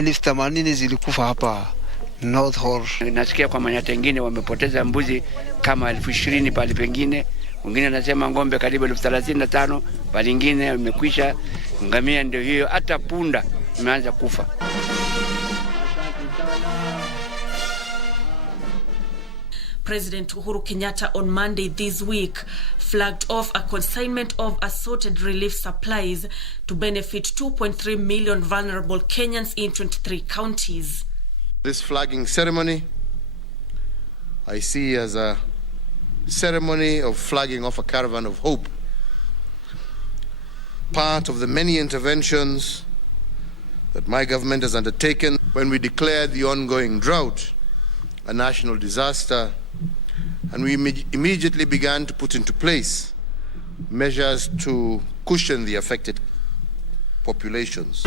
80,000 zilikufa hapa North Horr. Nasikia kwa Manyata wengine wamepoteza mbuzi kama 20,000 pale pengine. Wengine anasema ng'ombe karibu 35,000, pale nyingine imekwisha. Ngamia ndio hiyo, hata punda imeanza kufa. President Uhuru Kenyatta on Monday this week flagged off a consignment of assorted relief supplies to benefit 2.3 million vulnerable Kenyans in 23 counties. This flagging ceremony I see as a ceremony of flagging off a caravan of hope, part of the many interventions that my government has undertaken when we declared the ongoing drought a national disaster, and we immediately began to put into place measures to cushion the affected populations.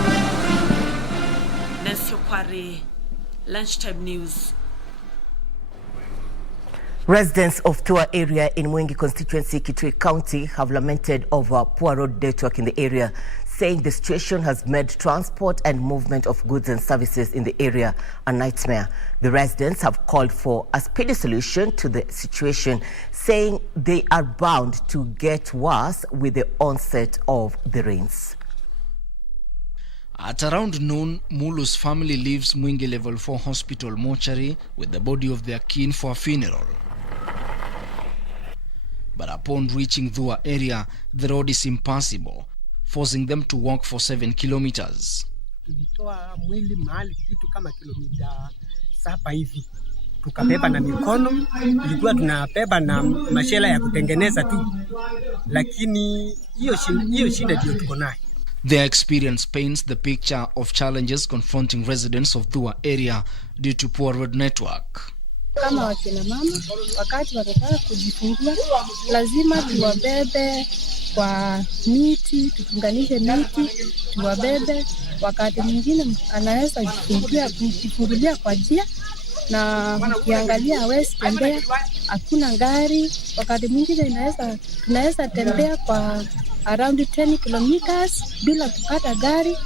Nancy Okware, Lunchtime News. Residents of Tua area in Mwengi constituency, Kitui County, have lamented over poor road network in the area, saying the situation has made transport and movement of goods and services in the area a nightmare. The residents have called for a speedy solution to the situation, saying they are bound to get worse with the onset of the rains. At around noon, Mulu's family leaves Mwingi Level 4 Hospital mortuary with the body of their kin for a funeral. But upon reaching Thua area, the road is impassable, forcing them to walk for 7 kilometers. Tulitoa mwili mahali kitu kama kilomita 7 hivi. Tukabeba na mikono, ilikuwa tunabeba na mashela ya kutengeneza tu. Lakini hiyo shida ndio tuko nayo. Their experience paints the picture of challenges confronting residents of Thua area due to poor road network. Kama wakina mama, wakati watataka kujifungua, lazima tuwabebe kwa miti, tufunganishe miti, tuwabebe. Wakati mwingine anaweza kujifungulia kwa njia, na ukiangalia hawezi tembea, hakuna gari. Wakati mwingine tunaweza tembea kwa around 10 kilometers bila kupata gari.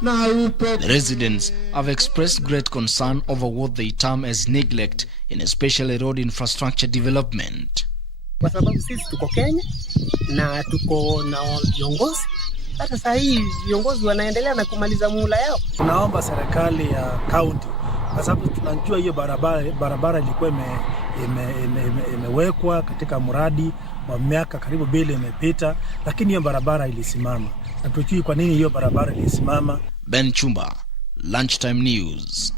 The residents have expressed great concern over what they term as neglect in especially road infrastructure development. Kwa sababu sisi tuko Kenya na tuko na viongozi. Hata sasa hii viongozi wanaendelea na kumaliza muhula yao. Tunaomba serikali ya county, kwa sababu tunajua hiyo barabara ilikuwa imewekwa katika mradi wa miaka karibu 2 imepita, lakini hiyo barabara ilisimama. Na tujui kwa nini hiyo barabara ilisimama. Ben Chumba, Lunchtime News.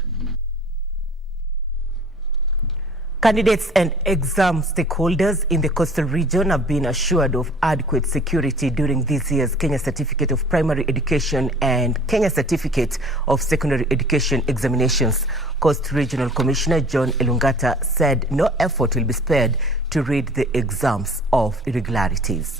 Candidates and exam stakeholders in the coastal region have been assured of adequate security during this year's Kenya Certificate of Primary Education and Kenya Certificate of Secondary Education examinations. Coast Regional Commissioner John Elungata said no effort will be spared to rid the exams of irregularities.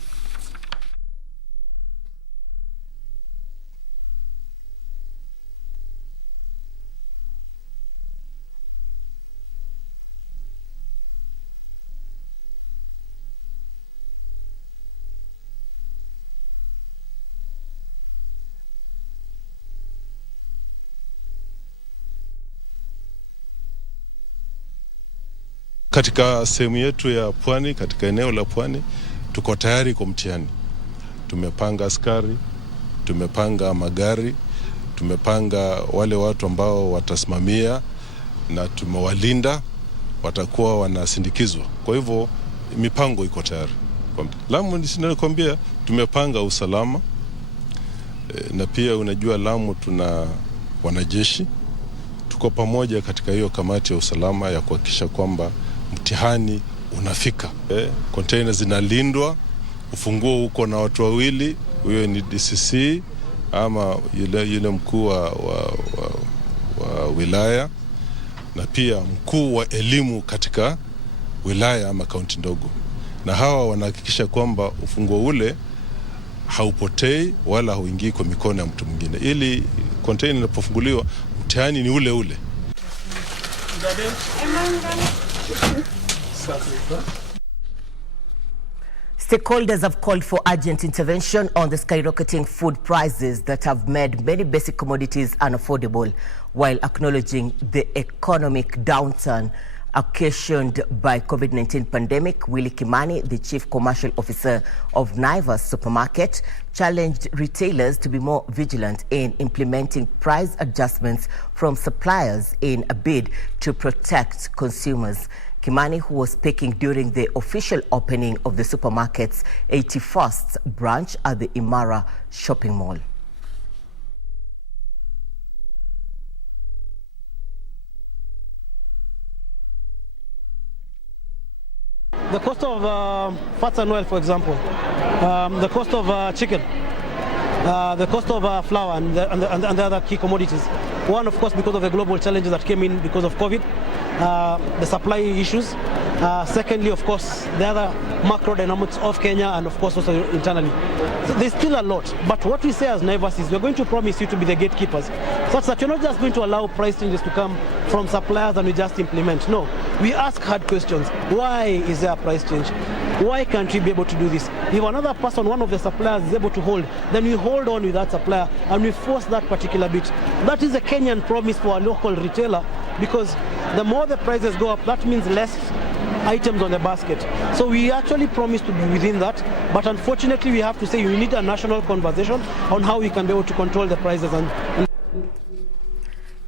Katika sehemu yetu ya Pwani, katika eneo la Pwani, tuko tayari kwa mtihani. Tumepanga askari, tumepanga magari, tumepanga wale watu ambao watasimamia na tumewalinda, watakuwa wanasindikizwa. Kwa hivyo mipango iko tayari. Lamu ninakwambia tumepanga usalama, na pia unajua Lamu tuna wanajeshi. Tuko pamoja katika hiyo kamati ya usalama ya kuhakikisha kwamba mtihani unafika. Containers zinalindwa, ufunguo uko na watu wawili, huyo ni DCC ama yule mkuu wa wilaya, na pia mkuu wa elimu katika wilaya ama kaunti ndogo. Na hawa wanahakikisha kwamba ufunguo ule haupotei wala hauingii kwa mikono ya mtu mwingine, ili container inapofunguliwa mtihani ni ule ule. Stakeholders have called for urgent intervention on the skyrocketing food prices that have made many basic commodities unaffordable, while acknowledging the economic downturn occasioned by COVID-19 pandemic. Willie Kimani, the Chief Commercial Officer of Niva Supermarket, challenged retailers to be more vigilant in implementing price adjustments from suppliers in a bid to protect consumers. Kimani, who was speaking during the official opening of the supermarket's 81st branch at the Imara shopping mall. The cost of fats and oil, for example, the cost of chicken, the cost of flour and the other key commodities. One, of course, because of the global challenges that came in because of COVID, the supply issues. Secondly, of course, the other macro dynamics of Kenya and, of course, also internally. So there's still a lot. But what we say as Naivas is we're going to promise you to be the gatekeepers, such that you're not just going to allow price changes to come from suppliers and we just implement. No, we ask hard questions. Why is there a price change? Why can't we be able to do this? If another person, one of the suppliers, is able to hold, then we hold on with that supplier and we force that particular bit. That is a Kenyan promise for a local retailer, because the more the prices go up, that means less items on the basket. So we actually promise to be within that, but unfortunately we have to say we need a national conversation on how we can be able to control the prices.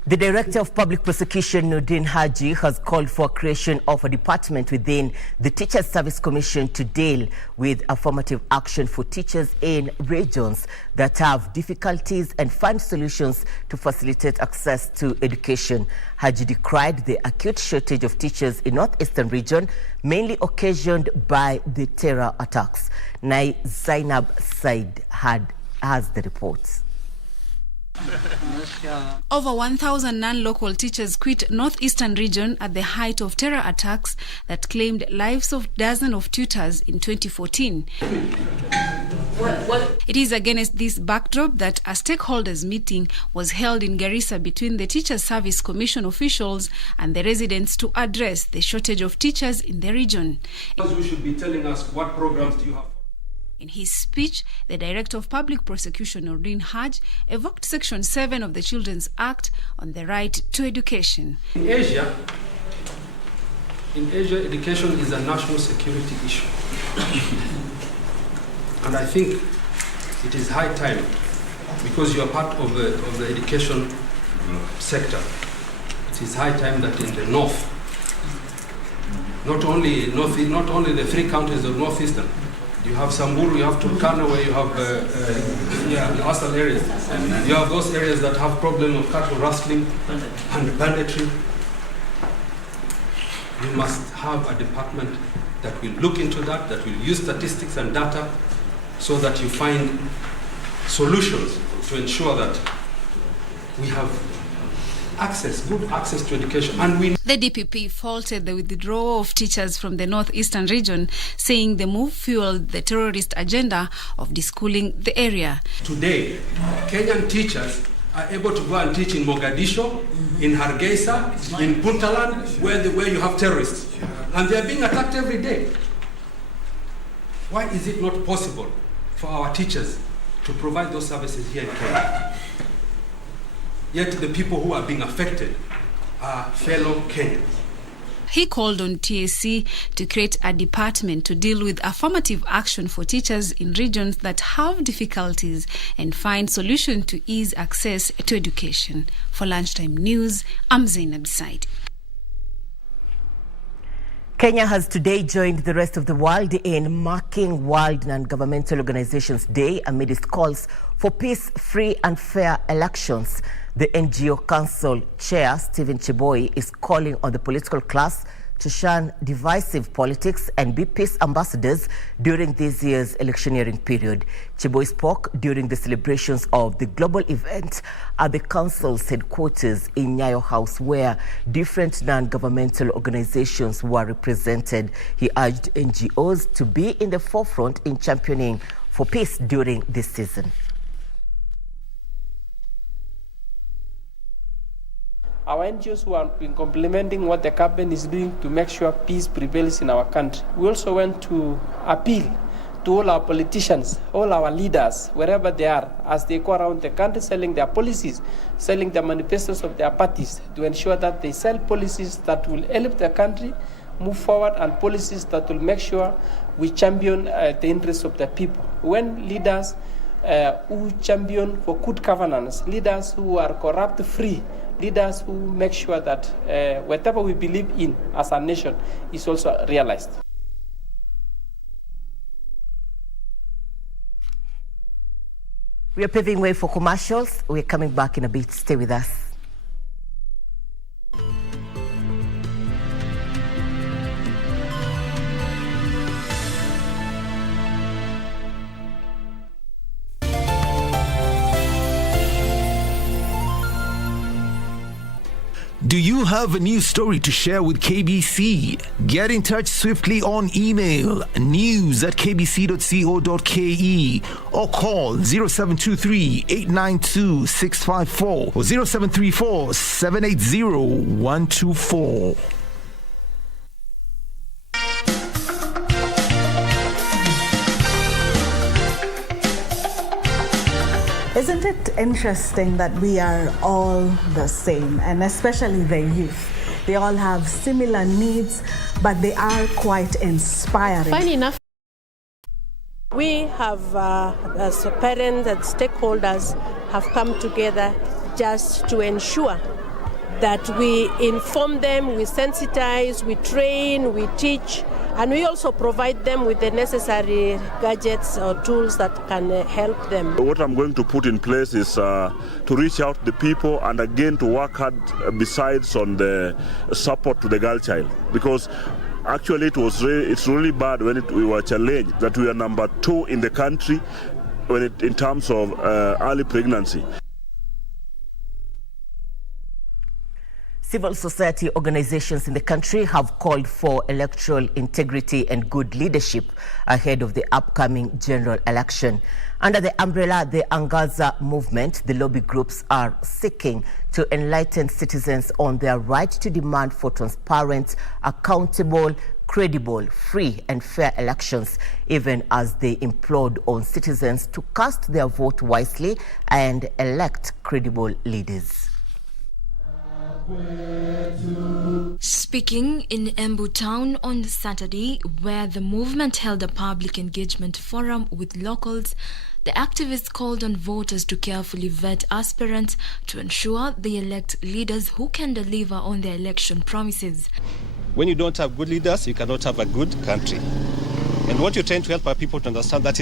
The Director of Public Prosecution, Nordin Haji, has called for creation of a department within the Teachers Service Commission to deal with affirmative action for teachers in regions that have difficulties and find solutions to facilitate access to education. Haji decried the acute shortage of teachers in Northeastern region, mainly occasioned by the terror attacks. Nai Zainab Said has the reports. Over 1,000 non-local teachers quit Northeastern region at the height of terror attacks that claimed lives of dozens of tutors in 2014. It is against this backdrop that a stakeholders meeting was held in Garissa between the Teachers Service Commission officials and the residents to address the shortage of teachers in the region. You should be telling us what programs do you have. In his speech, the Director of Public Prosecution, Nordin Haji, evoked Section 7 of the Children's Act on the right to education. In Asia, education is a national security issue. And I think it is high time, because you are part of the education sector, it is high time that in the north, not only the three counties of Northeastern, you have Samburu, you have Turkana, where you have the coastal areas. You have those areas that have problem of cattle rustling and banditry. You must have a department that will look into that will use statistics and data so that you find solutions to ensure that we have good access to education. And the DPP faulted the withdrawal of teachers from the Northeastern region, saying the move fueled the terrorist agenda of deschooling the area. Today, Kenyan teachers are able to go and teach in Mogadishu, in Hargeisa, in Puntland, where you have terrorists. And they are being attacked every day. Why is it not possible for our teachers to provide those services here in Kenya? Yet the people who are being affected are fellow Kenyans. He called on TSC to create a department to deal with affirmative action for teachers in regions that have difficulties and find solutions to ease access to education. For Lunchtime News, I'm Zainab Said. Kenya has today joined the rest of the world in marking World Non-Governmental Organizations Day amidst calls for peace, free and fair elections. The NGO Council Chair, Stephen Chiboi, is calling on the political class to shun divisive politics and be peace ambassadors during this year's electioneering period. Chiboi spoke during the celebrations of the global event at the Council's headquarters in Nyayo House, where different non-governmental organizations were represented. He urged NGOs to be in the forefront in championing for peace during this season. Our NGOs who have been complementing what the government is doing to make sure peace prevails in our country. We also want to appeal to all our politicians, all our leaders, wherever they are, as they go around the country selling their policies, selling the manifestos of their parties, to ensure that they sell policies that will help the country move forward and policies that will make sure we champion the interests of the people. When leaders who champion for good governance, leaders who are corrupt-free, leaders who make sure that whatever we believe in as a nation is also realized. We are paving way for commercials. We're coming back in a bit. Stay with us. Do you have a news story to share with KBC? Get in touch swiftly on email news@kbc.co.ke or call 0723-892-654 or 0734-780-124. Isn't it interesting that we are all the same, and especially the youth? They all have similar needs, but they are quite inspiring. Funny enough, we have, as parents and stakeholders, have come together just to ensure that we inform them, we sensitize, we train, we teach, and we also provide them with the necessary gadgets or tools that can help them. What I'm going to put in place is to reach out to the people and again to work hard besides on the support to the girl child. Because actually it's really bad when we were challenged that we are number 2 in the country in terms of early pregnancy. Civil society organizations in the country have called for electoral integrity and good leadership ahead of the upcoming general election. Under the umbrella the Angaza movement, the lobby groups are seeking to enlighten citizens on their right to demand for transparent, accountable, credible, free and fair elections, even as they implored on citizens to cast their vote wisely and elect credible leaders. Speaking in Embu town on Saturday, where the movement held a public engagement forum with locals, the activists called on voters to carefully vet aspirants to ensure they elect leaders who can deliver on their election promises. When you don't have good leaders, you cannot have a good country. And what you're trying to help our people to understand that,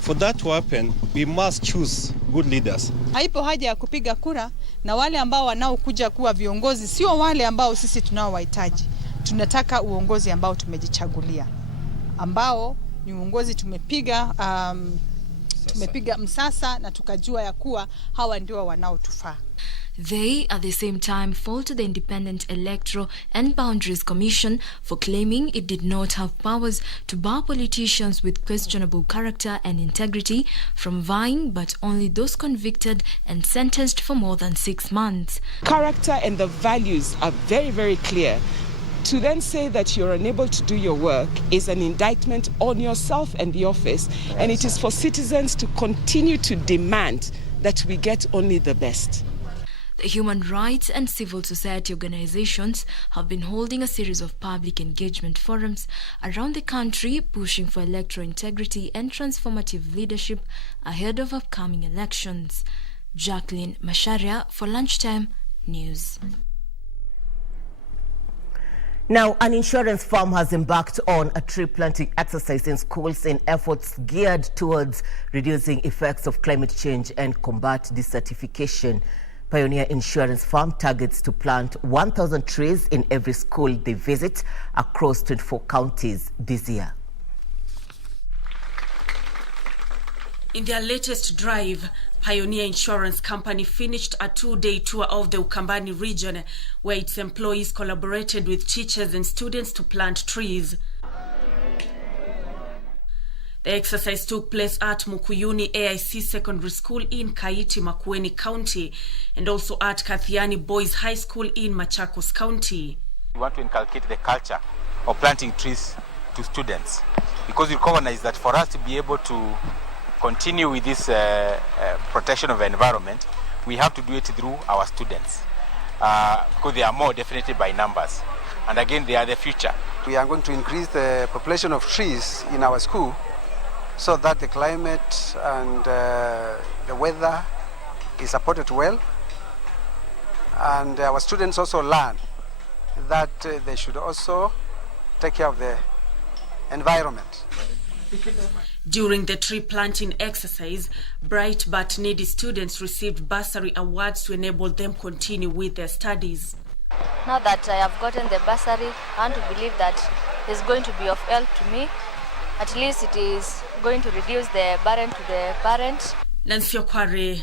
for that to happen, we must choose good leaders. Haipo haja ya kupiga kura na wale ambao wanaokuja kuwa viongozi sio wale ambao sisi tunaowahitaji. Tunataka uongozi ambao tumejichagulia, ambao ni uongozi tumepiga msasa na tukajua ya kuwa hawa ndio wanaotufaa. They, at the same time, faulted the Independent Electoral and Boundaries Commission for claiming it did not have powers to bar politicians with questionable character and integrity from vying, but only those convicted and sentenced for more than 6 months. Character and the values are very, very clear. To then say that you're unable to do your work is an indictment on yourself and the office, and it is for citizens to continue to demand that we get only the best. The human rights and civil society organizations have been holding a series of public engagement forums around the country, pushing for electoral integrity and transformative leadership ahead of upcoming elections. Jacqueline Masharia for Lunchtime News. Now, an insurance firm has embarked on a tree planting exercise in schools in efforts geared towards reducing effects of climate change and combat desertification. Pioneer Insurance Firm targets to plant 1,000 trees in every school they visit across 24 counties this year. In their latest drive, Pioneer Insurance Company finished a 2-day tour of the Ukambani region, where its employees collaborated with teachers and students to plant trees. The exercise took place at Mukuyuni AIC Secondary School in Kaiti, Makueni County, and also at Kathiani Boys High School in Machakos County. We want to inculcate the culture of planting trees to students. because we recognize that for us to be able to continue with this protection of the environment, we have to do it through our students, because they are more definitely by numbers, and again they are the future. We are going to increase the population of trees in our school so that the climate and the weather is supported well, and our students also learn that they should also take care of the environment. During the tree planting exercise, bright but needy students received bursary awards to enable them continue with their studies. Now that I have gotten the bursary, I want to believe that it's going to be of help to me. At least it is going to reduce the burden to the parents. Nancy Okware,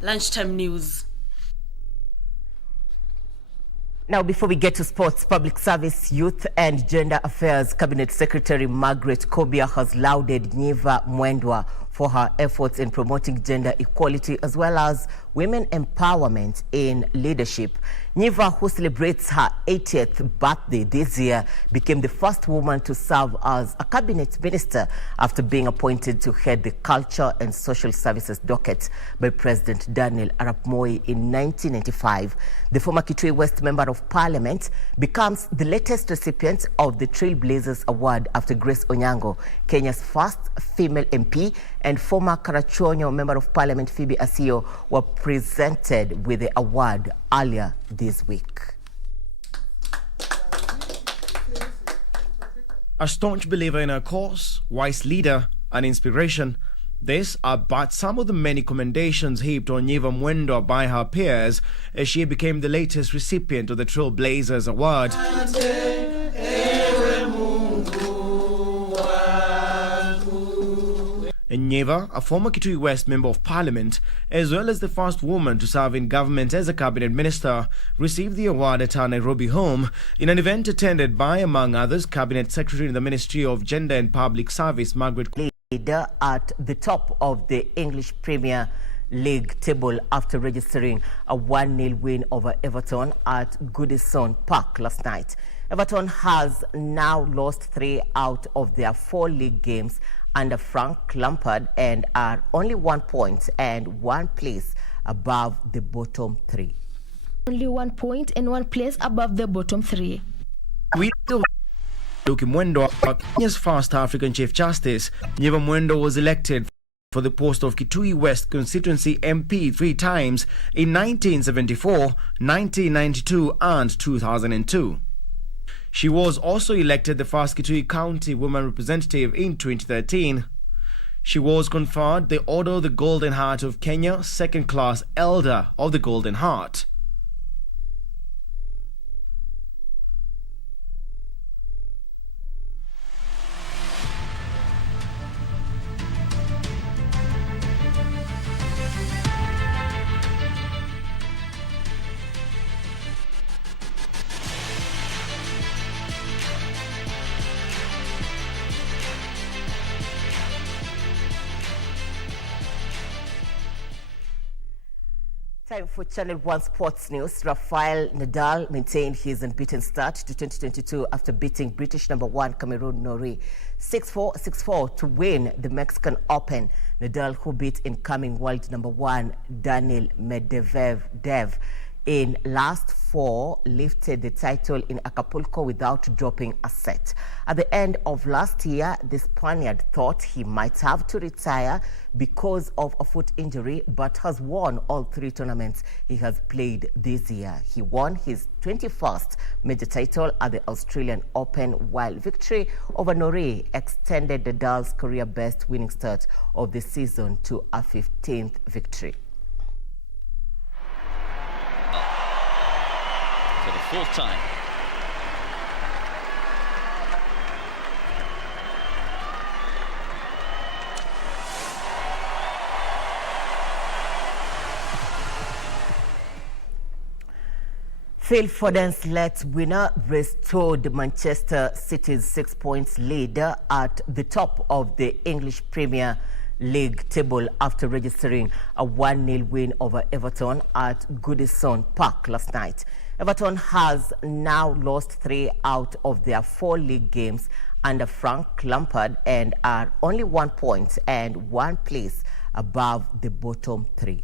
Lunchtime News. Now, before we get to sports, Public Service, Youth and Gender Affairs Cabinet Secretary Margaret Kobia has lauded Niva Mwendwa for her efforts in promoting gender equality as well as women empowerment in leadership. Niva, who celebrates her 80th birthday this year, became the first woman to serve as a cabinet minister after being appointed to head the Culture and Social Services docket by President Daniel Arap Moi in 1995. The former Kitui West Member of Parliament becomes the latest recipient of the Trailblazers Award after Grace Onyango, Kenya's first female MP, and former Karachuonyo Member of Parliament Phoebe Asio were presented with the award earlier this week. A staunch believer in her cause, wise leader and inspiration, these are but some of the many commendations heaped on Niva Mwendwa by her peers as she became the latest recipient of the Trailblazers Award. Niva, a former Kitui West Member of Parliament, as well as the first woman to serve in government as a cabinet minister, received the award at her Nairobi home in an event attended by, among others, Cabinet Secretary in the Ministry of Gender and Public Service, Margaret Leader at the top of the English Premier League table after registering a 1-0 win over Everton at Goodison Park last night. Everton has now lost 3 out of their 4 league games under Frank Lampard and are only 1 point and 1 place above the bottom 3. Only 1 point and 1 place above the bottom 3. Mwendwa, Kenya's first African Chief Justice, Niva Mwendwa was elected for the post of Kitui West Constituency MP 3 times in 1974, 1992 and 2002. She was also elected the first Kitui County Woman Representative in 2013. She was conferred the Order of the Golden Heart of Kenya, second-class Elder of the Golden Heart. Time for Channel 1 Sports News. Rafael Nadal maintained his unbeaten start to 2022 after beating British number 1 Cameroon Norrie 6-4, 6-4 to win the Mexican Open. Nadal, who beat incoming world number 1 Daniil Medvedev in last 4, lifted the title in Acapulco without dropping a set. At the end of last year, the Spaniard thought he might have to retire because of a foot injury, but has won all 3 tournaments he has played this year. He won his 21st major title at the Australian Open, while victory over Norrie extended Nadal's career best winning start of the season to a 15th victory. For the 4th time. Phil Foden's let winner restored Manchester City's 6 points lead at the top of the English Premier league table after registering a 1-0 win over Everton at Goodison Park last night. Everton has now lost 3 out of their 4 league games under Frank Lampard and are only 1 point and 1 place above the bottom 3.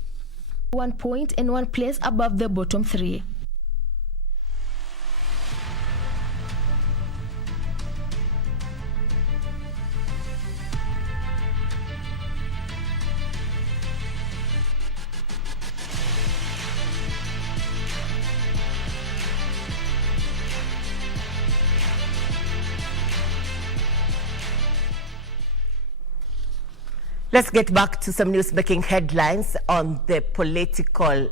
1 point and 1 place above the bottom 3. Let's get back to some news making headlines on the political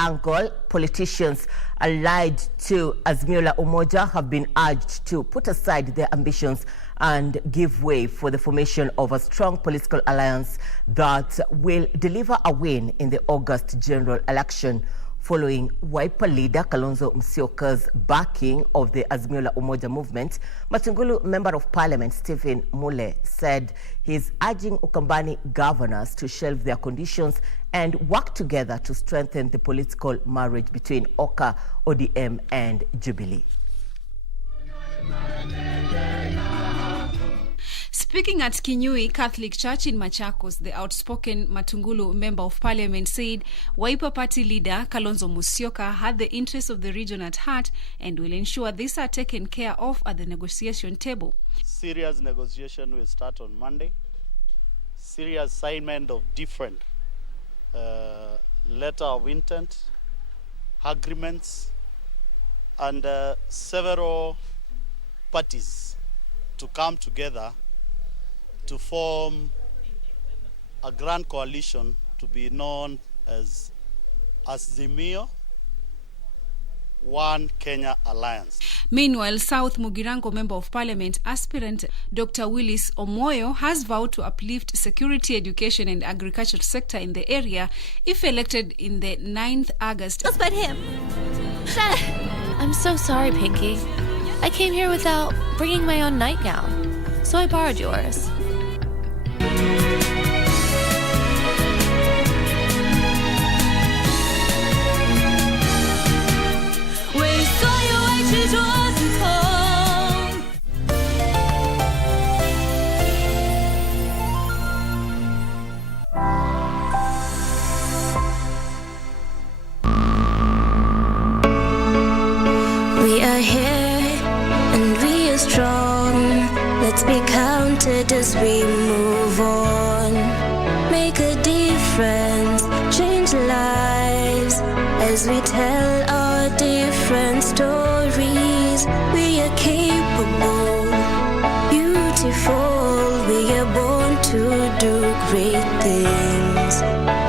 angle. Politicians allied to Azimio la Umoja have been urged to put aside their ambitions and give way for the formation of a strong political alliance that will deliver a win in the August general election. Following Wiper leader Kalonzo Musyoka's backing of the Azimio la Umoja movement, Matungulu Member of Parliament Stephen Mule said he's urging Ukambani governors to shelve their conditions and work together to strengthen the political marriage between Oka, ODM and Jubilee. Speaking at Kinyui Catholic Church in Machakos, the outspoken Matungulu Member of Parliament said Wiper Party leader Kalonzo Musyoka had the interests of the region at heart and will ensure these are taken care of at the negotiation table. Serious negotiation will start on Monday. Serious assignment of different letter of intent, agreements, and several parties to come together to form a grand coalition to be known as Azimio One Kenya Alliance. Meanwhile, South Mugirango Member of Parliament aspirant Dr. Willis Omoyo has vowed to uplift security, education and agriculture sector in the area if elected in the 9th August. Let's bet him. I'm so sorry, Pinky. I came here without bringing my own nightgown, so I borrowed yours. We are here and we are strong. Let's be counted as we move on. Make a difference, change lives as we tell our different stories. We are capable, beautiful. We are born to do great things.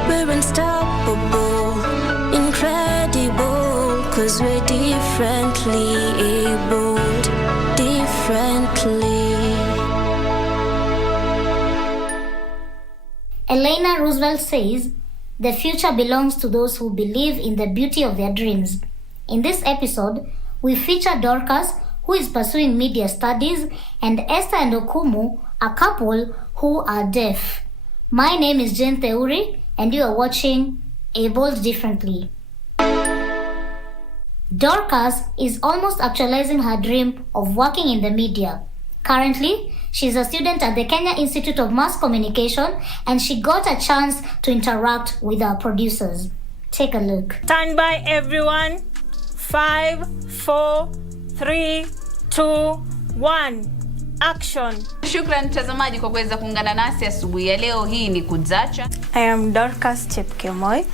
We're unstoppable, incredible, 'cause we're differently abled, differently. Eleanor Roosevelt says, "The future belongs to those who believe in the beauty of their dreams." In this episode, we feature Dorcas, who is pursuing media studies, and Esther and Okumu, a couple who are deaf. My name is Jen Theuri, and you are watching Abled Differently. Dorcas is almost actualizing her dream of working in the media. Currently, she's a student at the Kenya Institute of Mass Communication, and she got a chance to interact with our producers. Take a look. Stand by, everyone. 5, 4, 3, 2, 1. Action. Shukran mtazamaji kwa kuweza kuungana nasi asubuhi ya leo. Hii ni Kuzacha. I am Dorcas Chepkemoi,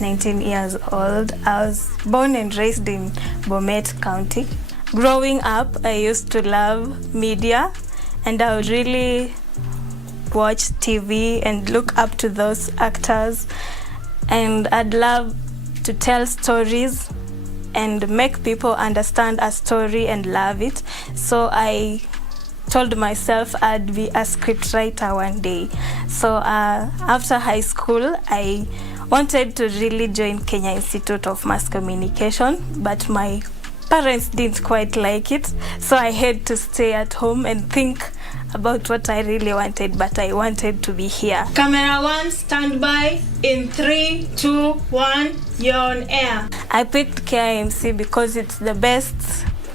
19 years old. I was born and raised in Bomet County. Growing up, I used to love media, and I would really watch TV and look up to those actors. And I'd love to tell stories and make people understand a story and love it. So I told myself I'd be a scriptwriter one day. So after high school, I wanted to really join Kenya Institute of Mass Communication, but my parents didn't quite like it. So I had to stay at home and think about what I really wanted, but I wanted to be here. Camera 1, stand by. In 3, 2, 1, you're on air. I picked KIMC because it's the best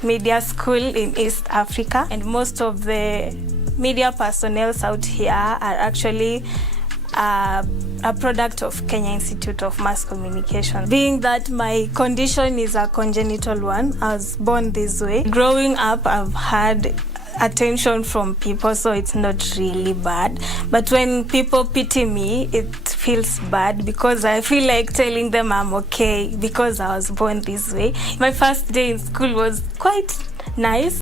media school in East Africa, and most of the media personnel out here are actually a product of Kenya Institute of Mass Communication. Being that my condition is a congenital one, I was born this way. Growing up, I've had attention from people, so it's not really bad. But when people pity me, it feels bad because I feel like telling them I'm okay because I was born this way. My first day in school was quite nice.